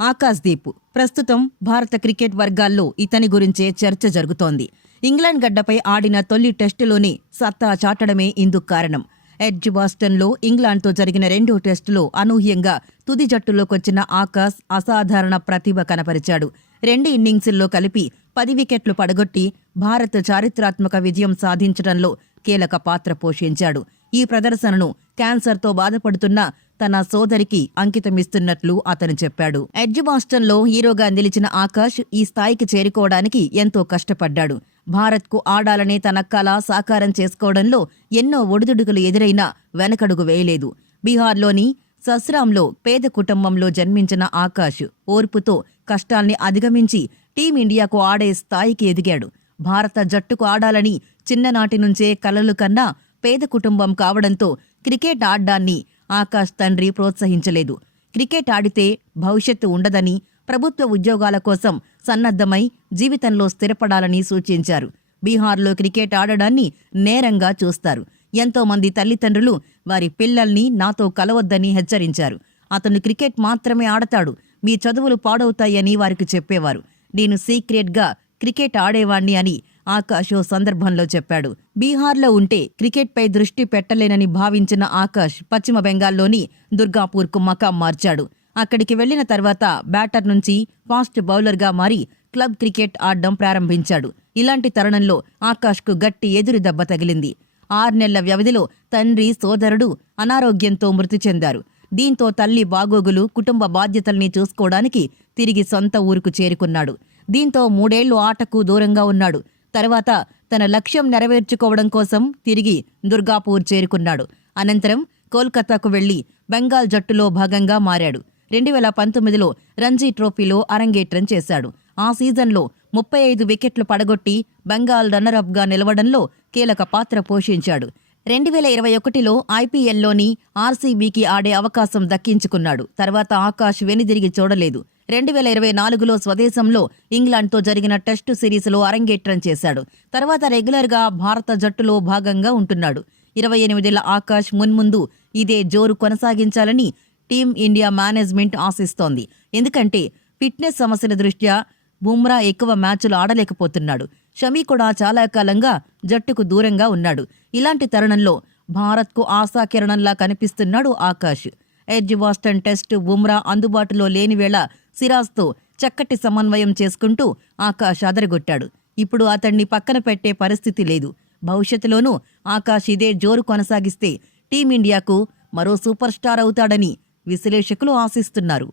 ఆకాశ్దీప్ ప్రస్తుతం భారత క్రికెట్ వర్గాల్లో ఇతని గురించే చర్చ జరుగుతోంది. ఇంగ్లాండ్ గడ్డపై ఆడిన తొలి టెస్టులోనే సత్తా చాటడమే ఇందుకు కారణం. ఎడ్జ్ బాస్టన్లో ఇంగ్లాండ్తో జరిగిన రెండో టెస్టులో అనూహ్యంగా తుది జట్టులోకొచ్చిన ఆకాశ్ అసాధారణ ప్రతిభ కనపరిచాడు. రెండు ఇన్నింగ్సుల్లో కలిపి పది వికెట్లు పడగొట్టి భారత్ చారిత్రాత్మక విజయం సాధించడంలో కీలక పాత్ర పోషించాడు. ఈ ప్రదర్శనను క్యాన్సర్తో బాధపడుతున్న తన సోదరికి అంకితమిస్తున్నట్లు అతను చెప్పాడు. ఎడ్జ్ బాస్టన్లో హీరోగా నిలిచిన ఆకాష్ ఈ స్థాయికి చేరుకోవడానికి ఎంతో కష్టపడ్డాడు. భారత్కు ఆడాలనే తన కళ సాకారం చేసుకోవడంలో ఎన్నో ఒడిదుడుకులు ఎదురైనా వెనకడుగు వేయలేదు. బీహార్లోని సస్రాంలో పేద కుటుంబంలో జన్మించిన ఆకాష్ ఓర్పుతో కష్టాల్ని అధిగమించి టీమిండియాకు ఆడే స్థాయికి ఎదిగాడు. భారత జట్టుకు ఆడాలని చిన్ననాటి నుంచే కలలు కన్నా పేద కుటుంబం కావడంతో క్రికెట్ ఆడ్డాన్ని ఆకాష్ తండ్రి ప్రోత్సహించలేదు. క్రికెట్ ఆడితే భవిష్యత్తు ఉండదని ప్రభుత్వ ఉద్యోగాల కోసం సన్నద్ధమై జీవితంలో స్థిరపడాలని సూచించారు. బీహార్లో క్రికెట్ ఆడడాన్ని నేరంగా చూస్తారు. ఎంతోమంది తల్లిదండ్రులు వారి పిల్లల్ని నాతో కలవద్దని హెచ్చరించారు. అతను క్రికెట్ మాత్రమే ఆడతాడు మీ చదువులు పాడవుతాయని వారికి చెప్పేవారు. నేను సీక్రెట్గా క్రికెట్ ఆడేవాణ్ణి అని ఆకాష్ ఓ సందర్భంలో చెప్పాడు. బీహార్లో ఉంటే క్రికెట్పై దృష్టి పెట్టలేనని భావించిన ఆకాష్ పశ్చిమ బెంగాల్లోని దుర్గాపూర్కు మకాం మార్చాడు. అక్కడికి వెళ్ళిన తర్వాత బ్యాటర్ నుంచి ఫాస్ట్ బౌలర్గా మారి క్లబ్ క్రికెట్ ఆడడం ప్రారంభించాడు. ఇలాంటి తరుణంలో ఆకాష్కు గట్టి ఎదురు దెబ్బ తగిలింది. ఆరు నెలల వ్యవధిలో తండ్రి సోదరుడు అనారోగ్యంతో మృతి చెందారు. దీంతో తల్లి బాగోగులు కుటుంబ బాధ్యతల్ని చూసుకోవడానికి తిరిగి సొంత ఊరుకు చేరుకున్నాడు. దీంతో మూడేళ్ళు ఆటకు దూరంగా ఉన్నాడు. తర్వాత తన లక్ష్యం నెరవేర్చుకోవడం కోసం తిరిగి దుర్గాపూర్ చేరుకున్నాడు. అనంతరం కోల్కతాకు వెళ్ళి బెంగాల్ జట్టులో భాగంగా మారాడు. రెండు వేల పంతొమ్మిదిలో రంజీ ట్రోఫీలో అరంగేట్రం చేశాడు. ఆ సీజన్లో ముప్పై ఐదు వికెట్లు పడగొట్టి బెంగాల్ రన్నరప్గా నిలవడంలో కీలక పాత్ర పోషించాడు. రెండు వేల ఇరవై ఒకటిలో ఐపీఎల్లోని ఆర్సీబీకి ఆడే అవకాశం దక్కించుకున్నాడు. తర్వాత ఆకాష్ వెనుదిరిగి చూడలేదు. రెండు వేల ఇరవై నాలుగులో స్వదేశంలో ఇంగ్లాండ్తో జరిగిన టెస్టు సిరీస్లో అరంగేట్రం చేశాడు. తర్వాత రెగ్యులర్గా భారత జట్టులో భాగంగా ఉంటున్నాడు. ఇరవై ఎనిమిదేళ్ళ ఆకాష్ మున్ముందు ఇదే జోరు కొనసాగించాలని టీం ఇండియా మేనేజ్మెంట్ ఆశిస్తోంది. ఎందుకంటే ఫిట్నెస్ సమస్యల దృష్ట్యా బుమ్రా ఎక్కువ మ్యాచ్లు ఆడలేకపోతున్నాడు. షమీ కూడా చాలా కాలంగా జట్టుకు దూరంగా ఉన్నాడు. ఇలాంటి తరుణంలో భారత్కు ఆశాకిరణంలా కనిపిస్తున్నాడు ఆకాష్. ఎడ్జ్ వాస్టన్ టెస్ట్ బుమ్రా అందుబాటులో లేని వేళ సిరాజ్తో చక్కటి సమన్వయం చేసుకుంటూ ఆకాష్ అదరగొట్టాడు. ఇప్పుడు అతన్ని పక్కన పెట్టే పరిస్థితి లేదు. భవిష్యత్తులోనూ ఆకాష్ ఇదే జోరు కొనసాగిస్తే టీమిండియాకు మరో సూపర్ స్టార్ అవుతాడని విశ్లేషకులు ఆశిస్తున్నారు.